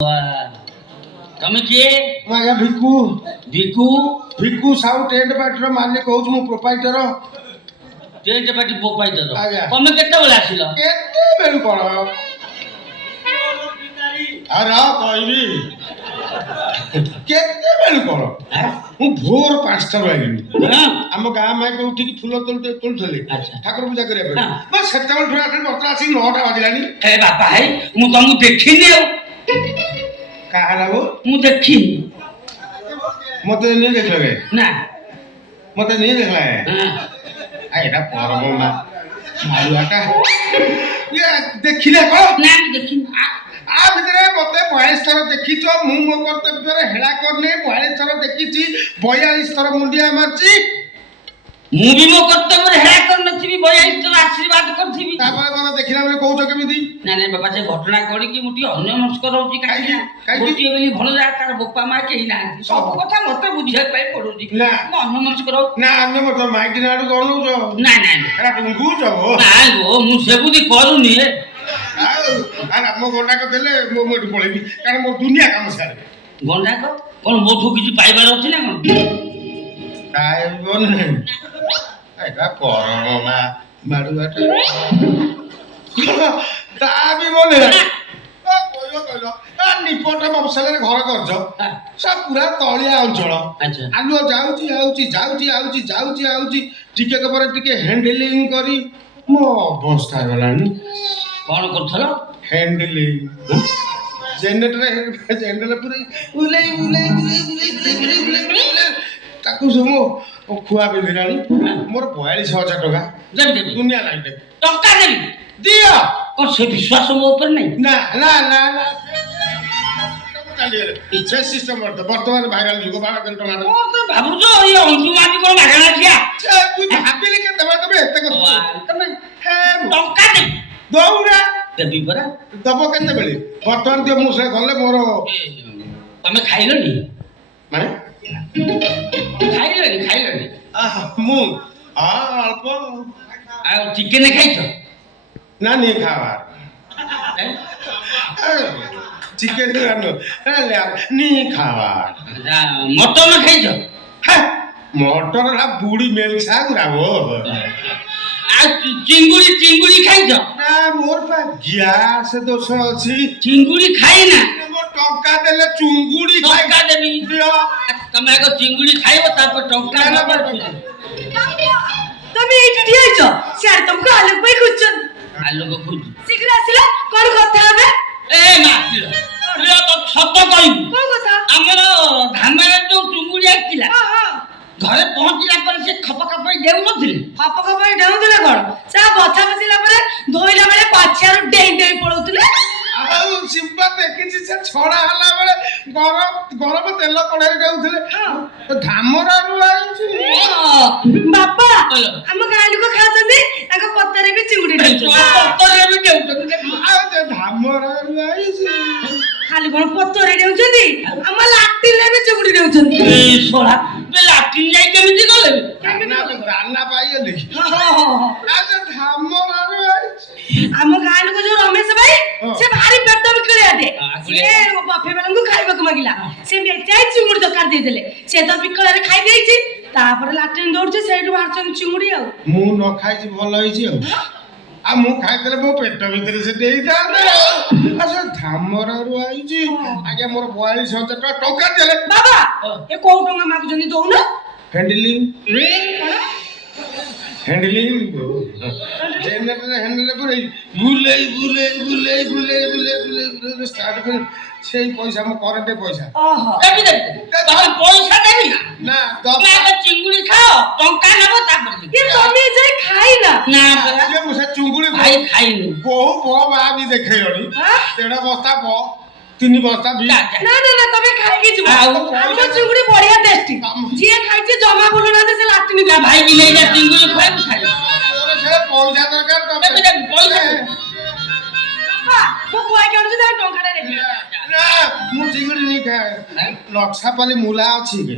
ତମେ କିଏ? ମୁଁ ଆଜ୍ଞା ଭିକୁ ଭିକୁ ଭିକୁ ସାହୁ ଟେଣ୍ଟ ପାର୍ଟିର ମାଲିକ କହୁଛି, ମୁଁ ପ୍ରୋପାଇଟର। Tent party proprietor? ଆଜ୍ଞା। ତମେ କେତେବେଳେ ଆସିଲ? କେତେବେଳୁ କଣ ଆରେ କହିବି କେତେବେଳୁ କଣ ମୁଁ ଭୋର 5ଟାରୁ ଆଇଲିଣି। ଆମ ଗାଁ ମାଇକ ଉଠିକି ଫୁଲ ତୋଳୁଥିଲେ ଠାକୁର ପୂଜା କରିବା ପାଇଁ। ସେତେବେଳେ ବର୍ତ୍ତମାନ ଆସିକି 9ଟା ବାଜିଲାଣି। ହେ ବାପା ଭାଇ, ମୁଁ ତମକୁ ଦେଖିନି। ଆଉ କାହାର ମୁଁ ଦେଖିନି? ମତେ नहीं देख लगे ना, मते नहीं देख लगे। एटा परम मारुआटा ये देखिले को ना देखिन। आ भितरे मते 42 थर देखिचो। मु मो कर्तव्य रे हेला करने 42 थर देखिची, 42 थर मुंडिया मारची। मु भी मो कर्तव्य रे हेला कर नथिबी, 42 थर आशीर्वाद करथिबी। तापर कोन देखिला बेले कहउछ केमिति? ना ना बाबा, से घटना करी कि मुटी अन्य नमस्कार होची काई गोटी बेली भलो जा तार बोपा मा केही ना सब कथा मते बुझिया पाई पडुची ना। अन्य नमस्कार ना, अन्य मत माइक नाडू कोनु जो ना ना एरा टुंगु जो ना गो, मु सेबुदी करूनी। हे आ मो गोंडा को देले मो मोट पळेबी, कारण मो दुनिया काम सारे। गोंडा को कोन मोठू किछि पाइबार अछि ना कोन? काय बोन एटा परम मा मारुआटा ता भी बोले निपट मफसलेर घर करछ सब पूरा तलिया अंचल। आलु जाउची आउची जाउची आउची जाउची आउची टिके के टिके हैंडलिंग करी मो अवस्था गलानी। कोन करथलो? हैंडलिंग जनरेटर पूरे उले उले ताकू समो खुआ बेदिरानी। मोर 42,000 टका देबी दुनिया लाइन टका देबी दिया। कोन से विश्वास मो ऊपर नहीं? ना ना ना ना इच्छा सिस्टम वर्तमान भाइराल जुग 12 टका ओ तो भाबु जो ये अंजु माटी कोन भागना छिया तू भाबिले के तबे एते कर तमे हे टका दे दौरा देबी परा दबो केते बेले वर्तमान दियो मु से गले मोर तमे खाइलनी माने खाइलनी मु अल्प आ चिकन खाइछ ना नहीं खावा चिकन खानो नहीं खावा। मटन खाइछ? मटन ला बुड़ी मेल साग रावो आ चिंगुड़ी खाइछ? ना मोर पा गैस दोष अछि। चिंगुड़ी खाइ ना मो टंका देले चुंगुड़ी टंका देबी तमे को चिंगुड़ी खाइबो तापर टंका नबर तमे एठी ठियाइछ सार तुमको आलू पे खुचन आलू को खुज शीघ्र आसिला कोन कथा हबे? ए मातिल रे तो सत कहि कोन कथा? हमर धामरे जो चुंगुड़ी आइतिला घरे पहुंचिला पर से खपखप देउ नथिले। खपखप देउ देले कोन सा बथा बसिला पर धोइला बेले पाछियारो डेई डेई पळौतले। आउ सिम्पा देखिछि से छडा हला बेले गरम तेल कड़ाई देउथले धामरा रु आइछि। बापा हम गाय लोग खाचंदी ताको पत्तरे भी चिंगुडी देउछ पत्तरे भी देउछ आ जे धामरा रु आइछि खाली कोन पत्तरे देउछंदी हम लाटिले भी चिंगुडी देउछंदी। ए सोला बे लाटिन जाई केमिति गले रान्ना पाइले आ जे धामरा रु आइछि। हम गाय लोग जो रमेश भाई से भारी पेट बिकले आते से बफे वाला खाइबा को मागिला से बेचाई चिंगुडी दुकान दे देले से तो बिकले रे खाइ देइछि तापर लाटिन दौड़ছে सेठु बाहरचन चिंगुडी आ मु न खाइछि भल होइछि आ मु खाइ देले मो पेट भीतर से देई दा अच्छा धामरा रु आइछि। आगे मोर 42,000 टका देले बाबा ए को टंगा मागु जनी दउना हैंडलिंग जनरेटर हैंडल पर बुले स्टार्ट कर से पैसा म करंट पैसा देबी पैसा देबी ना ना तो चिंगुड़ी खाओ टंका नबो तापर ये तमे जाय खाइ ना ना ये मुसे चुंगुड़ी भाई खाइनु बहु बो बा भी देखैलनी 13 बस्ता बो 3 बस्ता भी ना ना ना तमे खाइ के जबो हमर चिंगुडी बढ़िया टेस्टी जे खाइছে जमा बोलो ना से लाटिनी ना भाई की नहीं जा चिंगुड़ी खाइ खाइ ओरे से पैसा दरकार देबी पैसा बाबा वो कोई के अनुसार टंका रे ना मु चिंगुड़ी नहीं खाए नक्शा पाली मुला अछि के